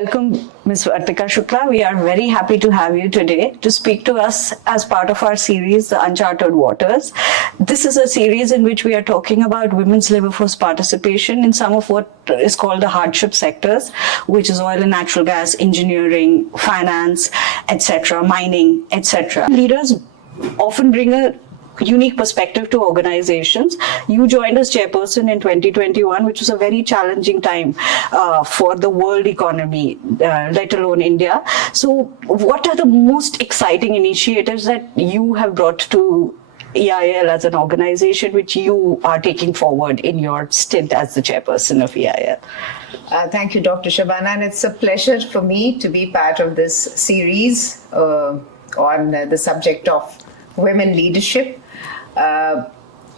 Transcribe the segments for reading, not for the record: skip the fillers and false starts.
welcome Ms. Vartika Shukla. We are very happy to have you today to speak to us as part of our series, The Uncharted Waters. This is a series in which we are talking about women's labor force participation in some of what is called the hardship sectors, which is oil and natural gas, engineering, finance, etc., mining, etc. Leaders often bring a unique perspective to organizations. You joined as chairperson in 2021, which was a very challenging time for the world economy, let alone India. So what are the most exciting initiatives that you have brought to EIL as an organization, which you are taking forward in your stint as the chairperson of EIL? Thank you, Dr. Shabana, and it's a pleasure for me to be part of this series on the subject of women leadership.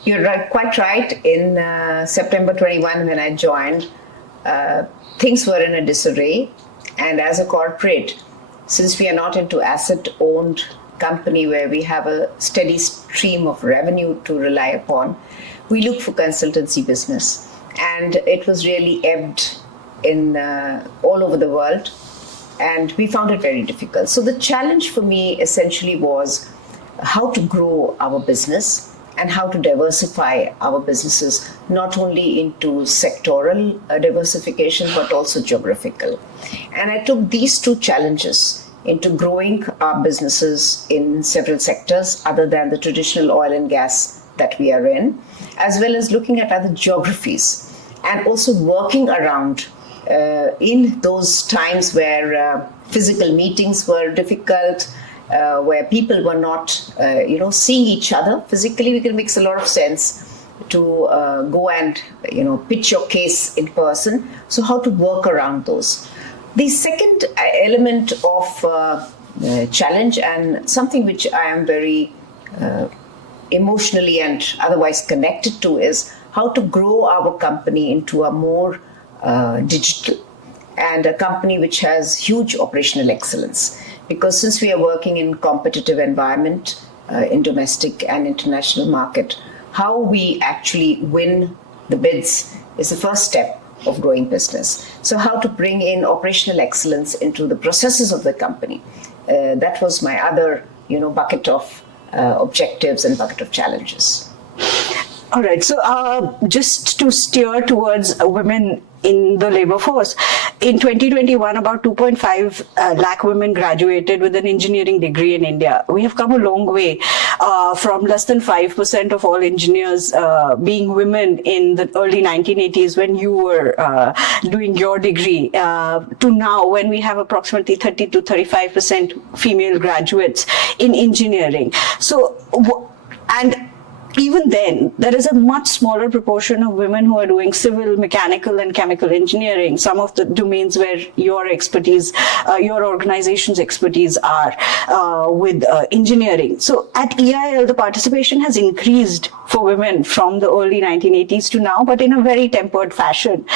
You're quite right. In September 21, when I joined, things were in a disarray. And as a corporate, since we are not into asset-owned company where we have a steady stream of revenue to rely upon, we look for consultancy business. And it was really ebbed in all over the world. And we found it very difficult. So the challenge for me essentially was how to grow our business and how to diversify our businesses, not only into sectoral diversification, but also geographical. And I took these two challenges into growing our businesses in several sectors other than the traditional oil and gas that we are in, as well as looking at other geographies and also working around in those times where physical meetings were difficult, where people were not, seeing each other physically. It makes a lot of sense to go and, pitch your case in person. So how to work around those. The second element of challenge, and something which I am very emotionally and otherwise connected to, is how to grow our company into a more digital and a company which has huge operational excellence. Because since we are working in competitive environment in domestic and international market, how we actually win the bids is the first step of growing business. So how to bring in operational excellence into the processes of the company. That was my other, bucket of objectives and bucket of challenges. All right. So just to steer towards women in the labor force, in 2021, about 2.5 lakh women graduated with an engineering degree in India. We have come a long way from less than 5% of all engineers being women in the early 1980s when you were doing your degree to now when we have approximately 30 to 35% female graduates in engineering. So, and even then, there is a much smaller proportion of women who are doing civil, mechanical, and chemical engineering, some of the domains where your expertise, your organization's expertise are with engineering. So at EIL, the participation has increased for women from the early 1980s to now, but in a very tempered fashion.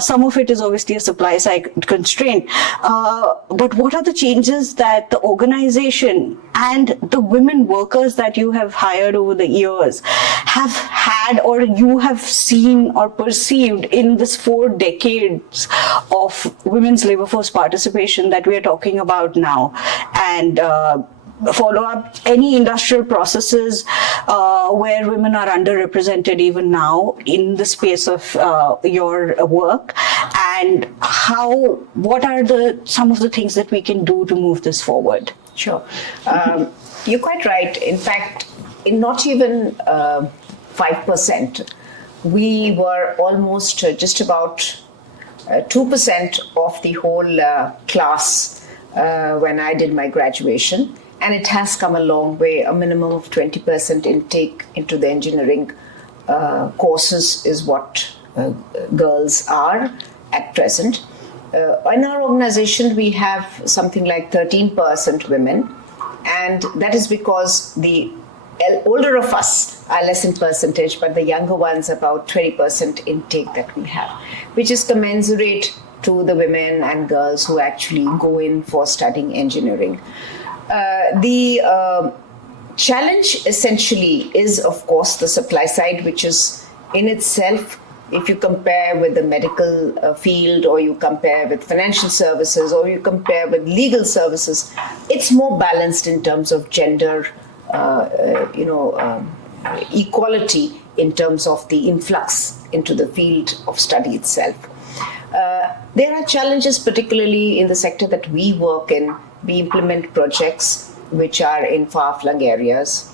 Some of it is obviously a supply side constraint. But what are the changes that the organization and the women workers that you have hired over the years have had, or you have seen or perceived in this 4 decades of women's labor force participation that we are talking about now? And follow up any industrial processes where women are underrepresented even now in the space of your work, and what are some of the things that we can do to move this forward? Sure. You're quite right. In fact, in not even 5%, we were almost just about 2% of the whole class when I did my graduation. And it has come a long way. A minimum of 20% intake into the engineering courses is what girls are at present. In our organization, we have something like 13% women. And that is because the older of us are less in percentage, but the younger ones about 20% intake that we have, which is commensurate to the women and girls who actually go in for studying engineering. The challenge essentially is, of course, the supply side, which is in itself if you compare with the medical field, or you compare with financial services, or you compare with legal services, it's more balanced in terms of gender, equality in terms of the influx into the field of study itself. There are challenges, particularly in the sector that we work in. We implement projects which are in far-flung areas,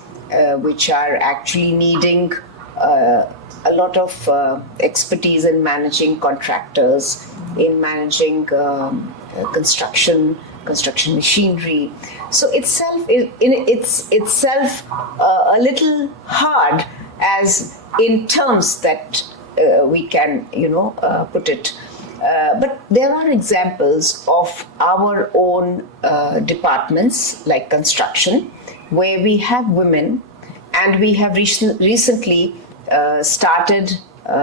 which are actually needing a lot of expertise in managing contractors, in managing construction machinery. So it's itself a little hard as in terms that we can put it. But there are examples of our own departments like construction, where we have women, and we have recently started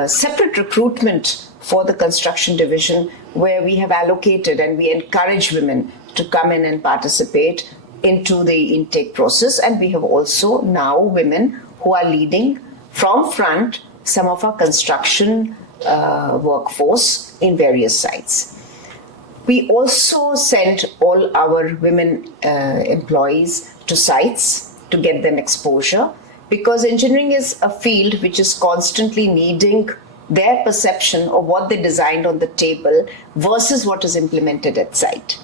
separate recruitment for the construction division, where we have allocated and we encourage women to come in and participate into the intake process. And we have also now women who are leading from front some of our construction workforce in various sites. We also send all our women employees to sites to get them exposure, because engineering is a field which is constantly needing their perception of what they designed on the table versus what is implemented at site.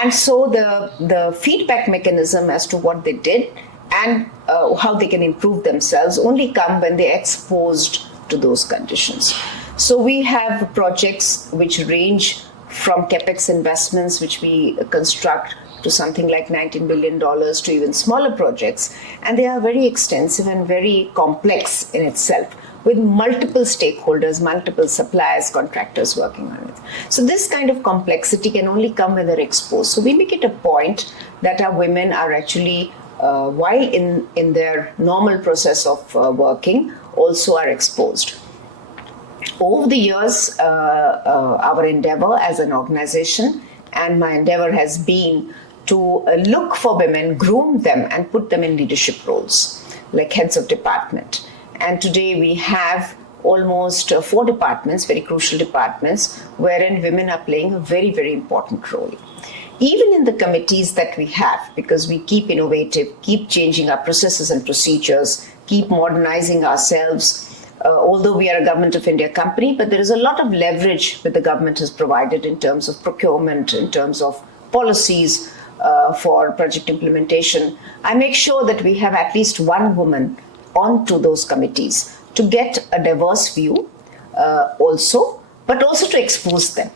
And so the feedback mechanism as to what they did and how they can improve themselves only come when they're exposed to those conditions. So we have projects which range from capex investments, which we construct, to something like $19 billion, to even smaller projects. And they are very extensive and very complex in itself, with multiple stakeholders, multiple suppliers, contractors working on it. So this kind of complexity can only come when they're exposed. So we make it a point that our women are actually, while in their normal process of working, also are exposed. Over the years, our endeavor as an organization, and my endeavor has been to look for women, groom them, and put them in leadership roles, like heads of department. And today we have almost 4 departments, very crucial departments, wherein women are playing a very, very important role. Even in the committees that we have, because we keep innovative, keep changing our processes and procedures, keep modernizing ourselves. Although we are a Government of India company, but there is a lot of leverage that the government has provided in terms of procurement, in terms of policies for project implementation. I make sure that we have at least one woman onto those committees to get a diverse view also, but also to expose them.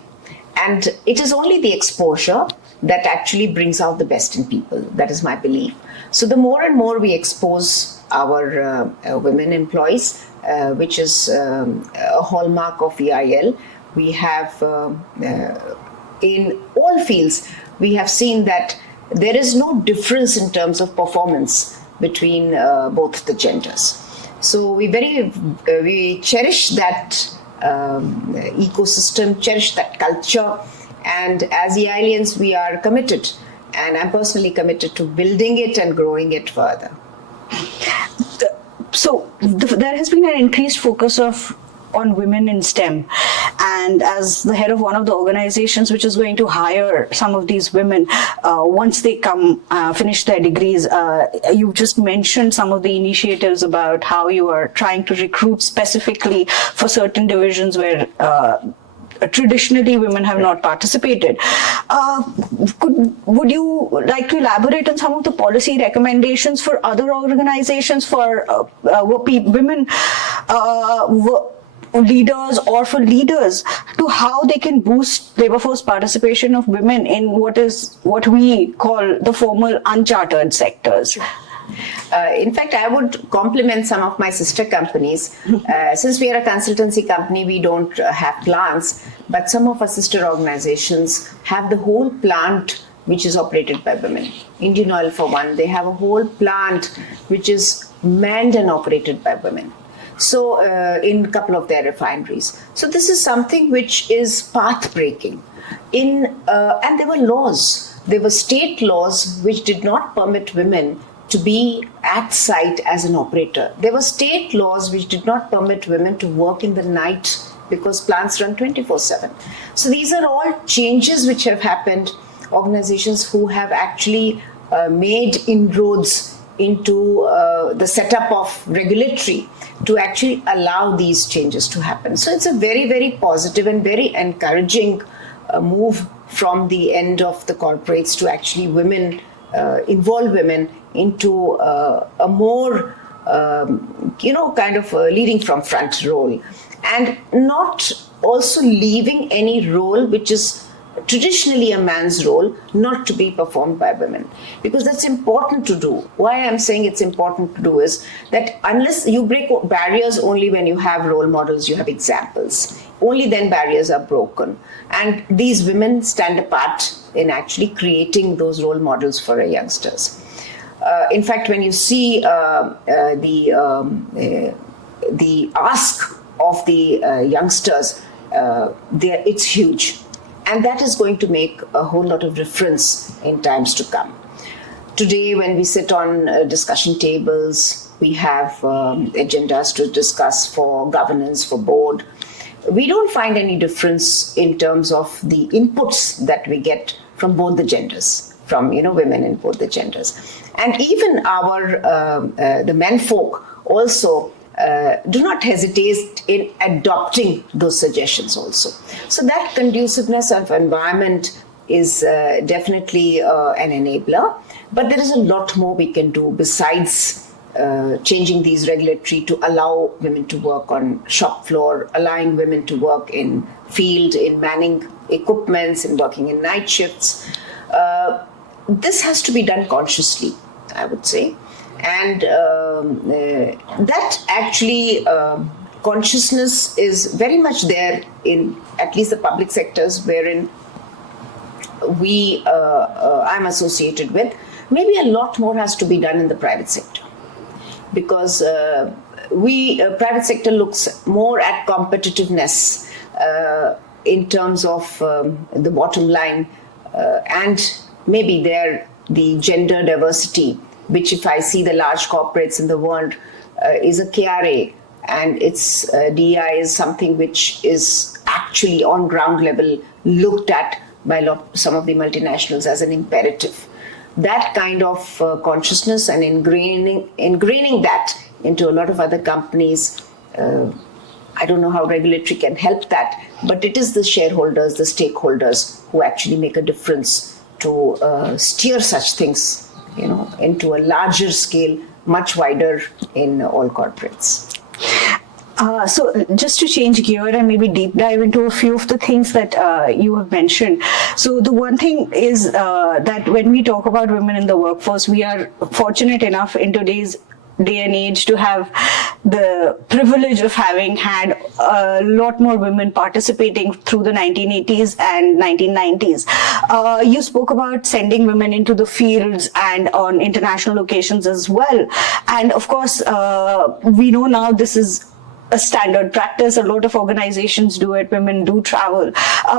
And it is only the exposure that actually brings out the best in people. That is my belief. So the more and more we expose our women employees, which is a hallmark of EIL, we have in all fields, we have seen that there is no difference in terms of performance between both the genders. So we cherish that ecosystem, cherish that culture, and as EILians we are committed, and I'm personally committed to building it and growing it further. So there has been an increased focus on women in STEM, and as the head of one of the organizations which is going to hire some of these women once they come finish their degrees, you just mentioned some of the initiatives about how you are trying to recruit specifically for certain divisions where traditionally women have not participated. Would you like to elaborate on some of the policy recommendations for other organizations, for women leaders or for leaders, to how they can boost labor force participation of women in what we call the formal unchartered sectors? In fact, I would compliment some of my sister companies. Since we are a consultancy company, we don't have plants, but some of our sister organizations have the whole plant which is operated by women. Indian Oil, for one, they have a whole plant which is manned and operated by women. So in a couple of their refineries. So this is something which is path-breaking. And there were laws. There were state laws which did not permit women to be at site as an operator. There were state laws which did not permit women to work in the night because plants run 24/7. So these are all changes which have happened. Organizations who have actually made inroads into the setup of regulatory to actually allow these changes to happen. So it's a very, very positive and very encouraging move from the end of the corporates to actually involve women into a more, kind of leading from front role, and not also leaving any role which is traditionally a man's role not to be performed by women, because that's important to do. Why I'm saying it's important to do is that unless you break barriers only when you have role models, you have examples, only then barriers are broken. And these women stand apart in actually creating those role models for our youngsters. In fact, when you see the ask of the youngsters, it's huge. And that is going to make a whole lot of difference in times to come. Today, when we sit on discussion tables, we have agendas to discuss for governance, for board. We don't find any difference in terms of the inputs that we get from both the genders, from women in both the genders. And even the menfolk also do not hesitate in adopting those suggestions also. So that conduciveness of environment is definitely an enabler, but there is a lot more we can do besides changing these regulatory to allow women to work on shop floor, allowing women to work in field, in manning equipments, in working in night shifts. This has to be done consciously, I would say. And that actually consciousness is very much there in at least the public sectors wherein I'm associated with. Maybe a lot more has to be done in the private sector, because private sector looks more at competitiveness in terms of the bottom line, and maybe the gender diversity, which if I see the large corporates in the world is a KRA, and its DEI is something which is actually on ground level looked at by some of the multinationals as an imperative. That kind of consciousness and ingraining that into a lot of other companies, I don't know how regulatory can help that, but it is the shareholders, the stakeholders who actually make a difference to steer such things into a larger scale, much wider in all corporates. So just to change gear and maybe deep dive into a few of the things that you have mentioned. So the one thing is that when we talk about women in the workforce, we are fortunate enough in today's day and age to have the privilege of having had a lot more women participating through the 1980s and 1990s. You spoke about sending women into the fields and on international locations as well. And of course, we know now this is a standard practice. A lot of organizations do it. Women do travel.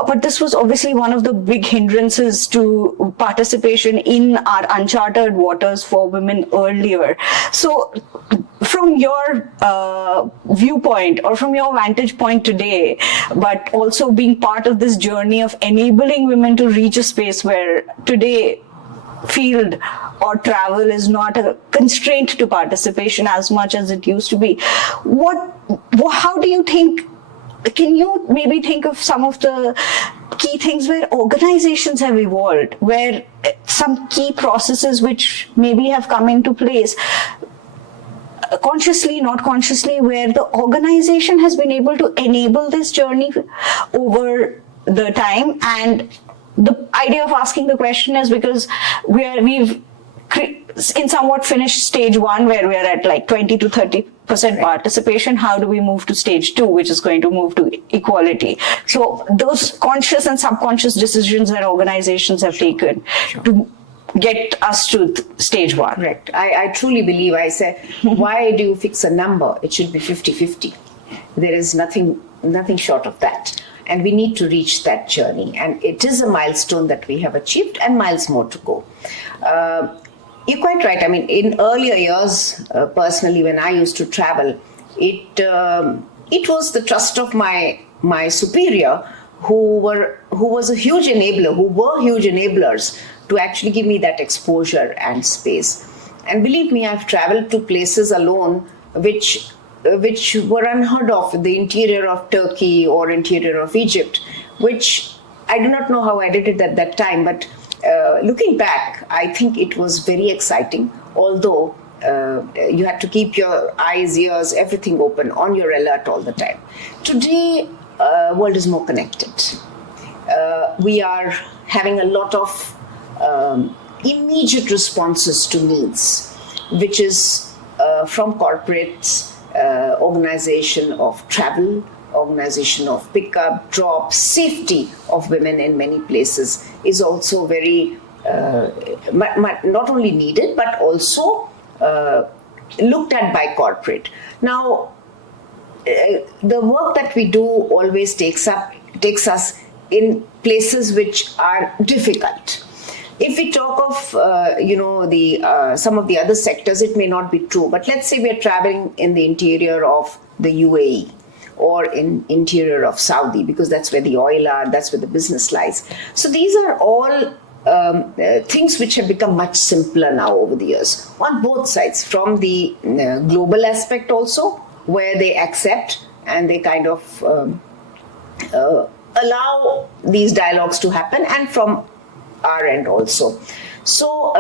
But this was obviously one of the big hindrances to participation in our uncharted waters for women earlier. So from your viewpoint or from your vantage point today, but also being part of this journey of enabling women to reach a space where today field or travel is not a constraint to participation as much as it used to be. How do you think, can you maybe think of some of the key things where organizations have evolved, where some key processes which maybe have come into place, consciously, not consciously, where the organization has been able to enable this journey over the time? And the idea of asking the question is because we've in somewhat finished stage one, where we're at like 20 to 30% participation. How do we move to stage two, which is going to move to equality? So those conscious and subconscious decisions that organizations have taken to get us to stage one. Correct. I truly believe, I say, why do you fix a number? It should be 50-50. There is nothing short of that. And we need to reach that journey. And it is a milestone that we have achieved and miles more to go. You're quite right. I mean, in earlier years, personally, when I used to travel, it was the trust of my my superior who was a huge enabler, who were huge enablers to actually give me that exposure and space. And believe me, I've traveled to places alone which were unheard of, the interior of Turkey or interior of Egypt, which I do not know how I did it at that time, but looking back, I think it was very exciting, although you had to keep your eyes, ears, everything open, on your alert all the time. Today, world is more connected. We are having a lot of immediate responses to needs, which is from corporates, organization of travel, organization of pickup, drop, safety of women in many places is also very not only needed but also looked at by corporate. Now, the work that we do always takes us in places which are difficult. If we talk of some of the other sectors, it may not be true. But let's say we are traveling in the interior of the UAE or in interior of Saudi, because that's where the oil are, that's where the business lies. So these are all things which have become much simpler now over the years on both sides, from the global aspect also, where they accept and they kind of allow these dialogues to happen, and from our end also. So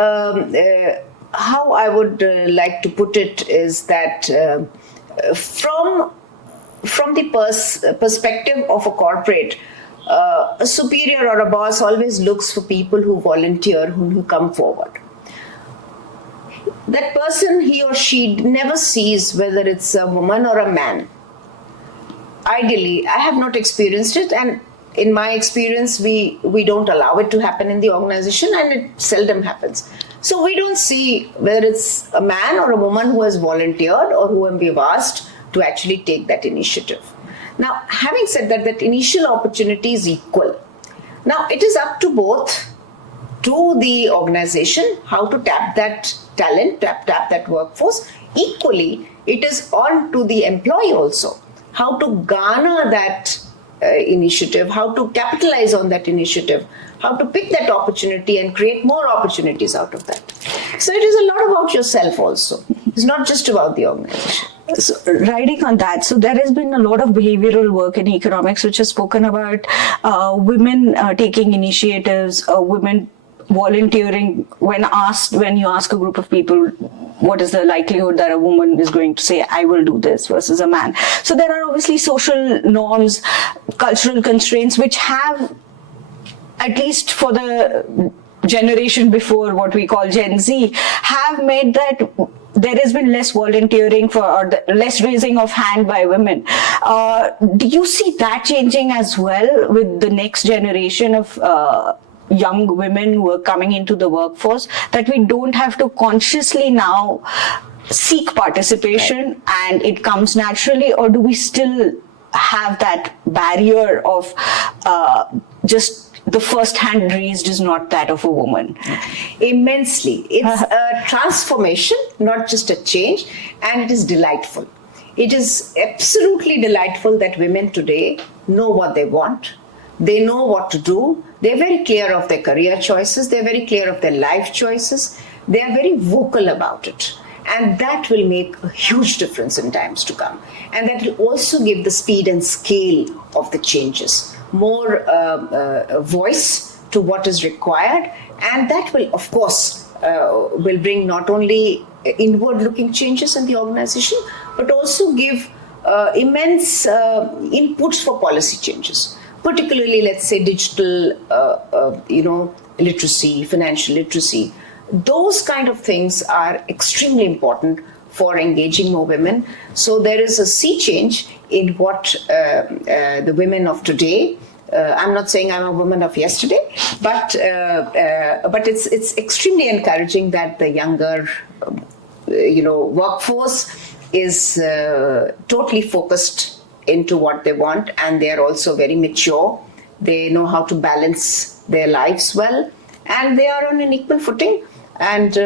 how I would like to put it is that from the perspective of a corporate, a superior or a boss always looks for people who volunteer, who come forward. That person, he or she, never sees whether it's a woman or a man. Ideally, I have not experienced it, and in my experience, we don't allow it to happen in the organization, and it seldom happens. So we don't see whether it's a man or a woman who has volunteered or whom we've asked to actually take that initiative. Now, having said that, that initial opportunity is equal. Now, it is up to both, to the organization, how to tap that talent, tap that workforce. Equally, it is on to the employee also, how to garner that initiative, how to capitalize on that initiative, how to pick that opportunity and create more opportunities out of that. So it is a lot about yourself also. It's not just about the organization. So, riding on that, so there has been a lot of behavioral work in economics which has spoken about women taking initiatives, women volunteering. When you ask a group of people, what is the likelihood that a woman is going to say, I will do this, versus a man? So there are obviously social norms, cultural constraints, which have, at least for the generation before, what we call Gen Z, have made that there has been less volunteering or less raising of hand by women. Do you see that changing as well with the next generation of young women who are coming into the workforce, that we don't have to consciously now seek participation and it comes naturally, or do we still have that barrier of just the first hand raised is not that of a woman? Immensely. It's a transformation, not just a change, and it is delightful. It is absolutely delightful that women today know what they want. They know what to do. They're very clear of their career choices. They're very clear of their life choices. They are very vocal about it. And that will make a huge difference in times to come. And that will also give the speed and scale of the changes, more voice to what is required. And that will, of course, will bring not only inward-looking changes in the organization, but also give immense inputs for policy changes. Particularly, let's say, digital, literacy, financial literacy. Those kind of things are extremely important for engaging more women. So there is a sea change in what the women of today. I'm not saying I'm a woman of yesterday, but it's extremely encouraging that the younger, workforce is totally focused into what they want, and they are also very mature. They know how to balance their lives well, and they are on an equal footing. And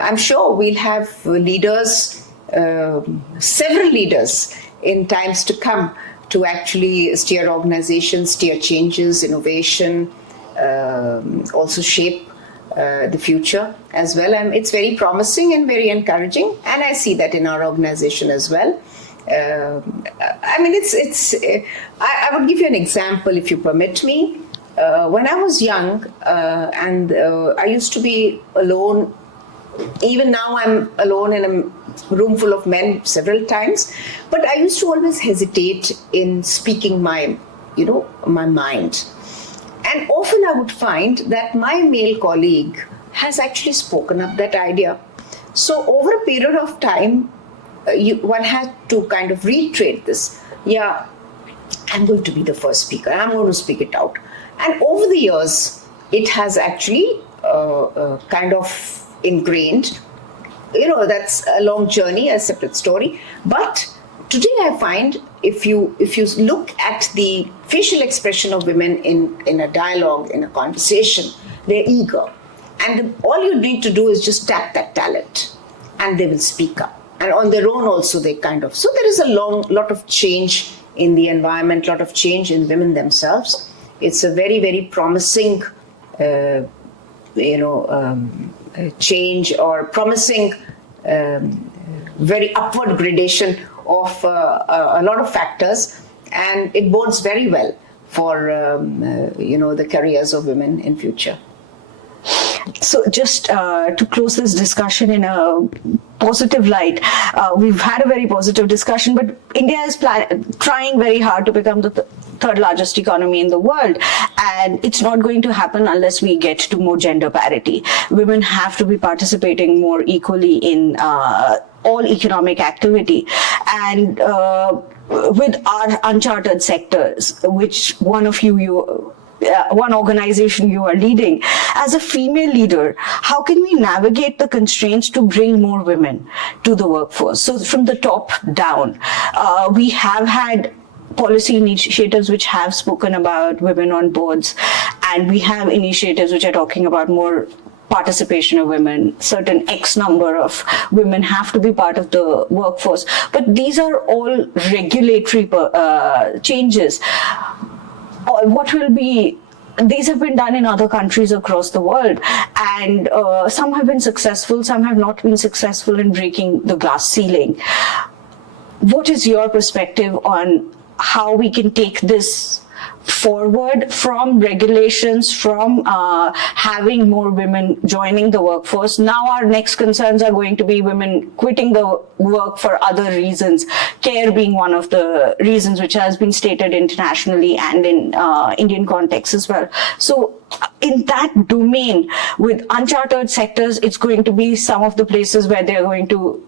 I'm sure we'll have leaders, several leaders in times to come, to actually steer organizations, steer changes, innovation, also shape the future as well. And it's very promising and very encouraging. And I see that in our organization as well. I mean, I would give you an example, if you permit me. When I was young, and I used to be alone, even now I'm alone in a room full of men several times, but I used to always hesitate in speaking my mind. And often I would find that my male colleague has actually spoken up that idea. So over a period of time, one has to kind of reiterate this. Yeah, I'm going to be the first speaker. I'm going to speak it out. And over the years, it has actually kind of ingrained. That's a long journey, a separate story. But today I find if you look at the facial expression of women in a dialogue, in a conversation, they're eager. And all you need to do is just tap that talent and they will speak up. And on their own also they so there is a lot of change in the environment, lot of change in women themselves. It's a very, very promising, change or promising, very upward gradation of a lot of factors, and it bodes very well for the careers of women in future. So just to close this discussion in a positive light, we've had a very positive discussion, but India is trying very hard to become the third largest economy in the world, and it's not going to happen unless we get to more gender parity. Women have to be participating more equally in all economic activity, and with our uncharted sectors, which one organization you are leading, as a female leader, how can we navigate the constraints to bring more women to the workforce? So from the top down, we have had policy initiatives which have spoken about women on boards, and we have initiatives which are talking about more participation of women. Certain X number of women have to be part of the workforce. But these are all regulatory changes. These have been done in other countries across the world, and some have been successful, some have not been successful in breaking the glass ceiling. What is your perspective on how we can take this forward from regulations, from having more women joining the workforce? Now our next concerns are going to be women quitting the work for other reasons, care being one of the reasons which has been stated internationally and in Indian context as well. So in that domain, with uncharted sectors, it's going to be some of the places where they're going to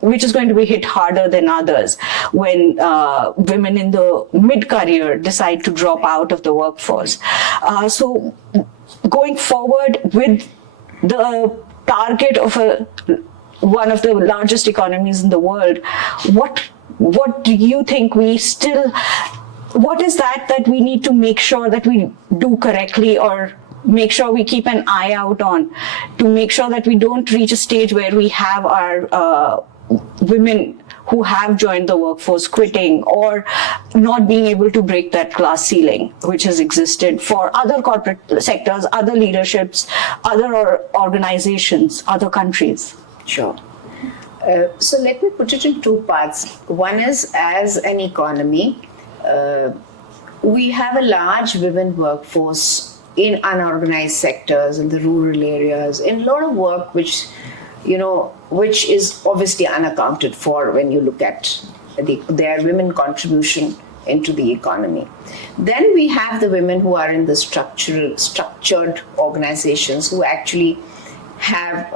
which is going to be hit harder than others when women in the mid-career decide to drop out of the workforce. So going forward with the target of one of the largest economies in the world, what do you think what is that we need to make sure that we do correctly, or make sure we keep an eye out on, to make sure that we don't reach a stage where we have our women who have joined the workforce quitting or not being able to break that glass ceiling which has existed for other corporate sectors, other leaderships, other organizations, other countries? Sure. So let me put it in two parts. One is, as an economy, we have a large women workforce in unorganized sectors, in the rural areas, in a lot of work which is obviously unaccounted for when you look at their women contribution into the economy. Then we have the women who are in the structured organizations, who actually have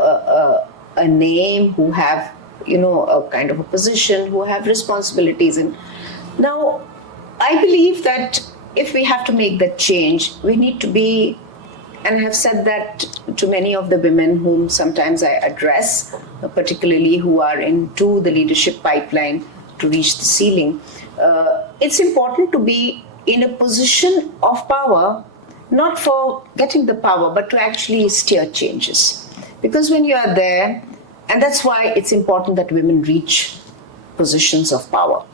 a name, who have a kind of a position, who have responsibilities. And now I believe that if we have to make that change, we need to be, and I have said that to many of the women whom sometimes I address, particularly who are into the leadership pipeline to reach the ceiling, it's important to be in a position of power, not for getting the power, but to actually steer changes. Because when you are there, and that's why it's important that women reach positions of power.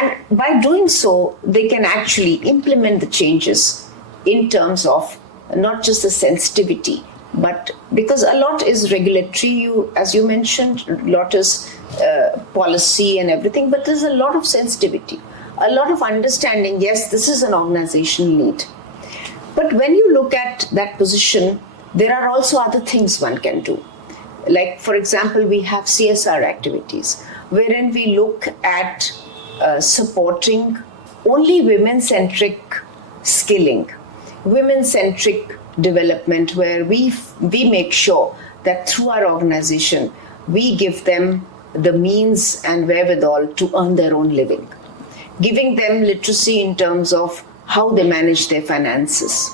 And by doing so, they can actually implement the changes in terms of not just the sensitivity, but because a lot is regulatory, as you mentioned, a lot is policy and everything, but there's a lot of sensitivity, a lot of understanding. Yes, this is an organization need. But when you look at that position, there are also other things one can do. Like, for example, we have CSR activities, wherein we look at supporting only women-centric skilling, women-centric development, where we make sure that through our organization, we give them the means and wherewithal to earn their own living, giving them literacy in terms of how they manage their finances.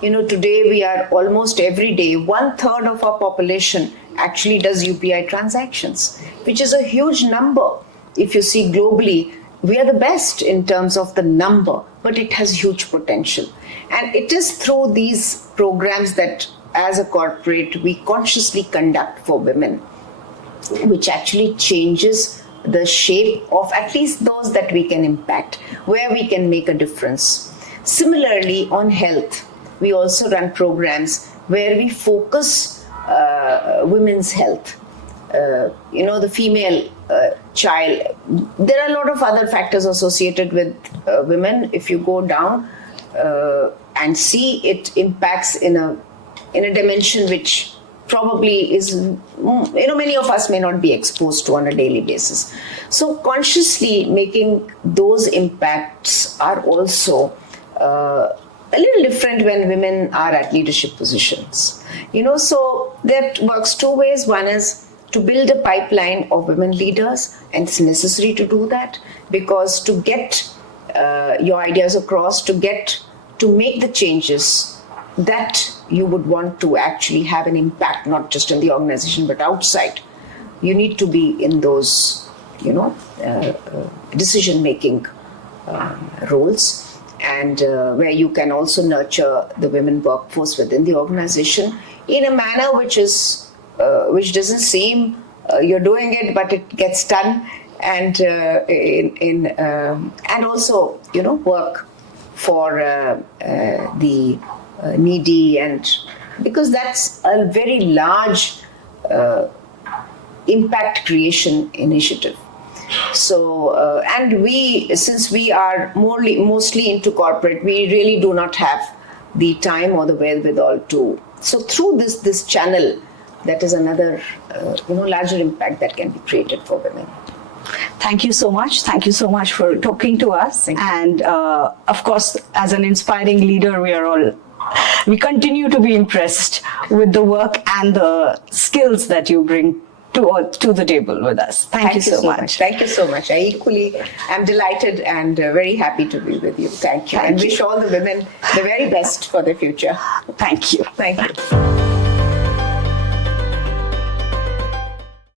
Today we are almost every day, 1/3 of our population actually does UPI transactions, which is a huge number. If you see globally, we are the best in terms of the number, but it has huge potential. And it is through these programs that as a corporate, we consciously conduct for women, which actually changes the shape of at least those that we can impact, where we can make a difference. Similarly, on health, we also run programs where we focus women's health. The female child. There are a lot of other factors associated with women. If you go down and see, it impacts in a dimension which probably is, many of us may not be exposed to on a daily basis. So consciously making those impacts are also a little different when women are at leadership positions. So that works two ways. One is to build a pipeline of women leaders, and it's necessary to do that, because to get your ideas across, to make the changes that you would want to actually have an impact, not just in the organization, but outside, you need to be in those, decision-making roles, and where you can also nurture the women workforce within the organization in a manner which doesn't seem you're doing it, but it gets done, and and also work for the needy, and because that's a very large impact creation initiative. So and since we are mostly into corporate, we really do not have the time or the wherewithal to. So through this channel, that is another larger impact that can be created for women. Thank you so much. Thank you so much for talking to us. And of course, as an inspiring leader, we continue to be impressed with the work and the skills that you bring to the table with us. Thank you so much. Thank you so much. I equally am delighted and very happy to be with you. Thank you. And wish all the women the very best for the future. Thank you. Thank you.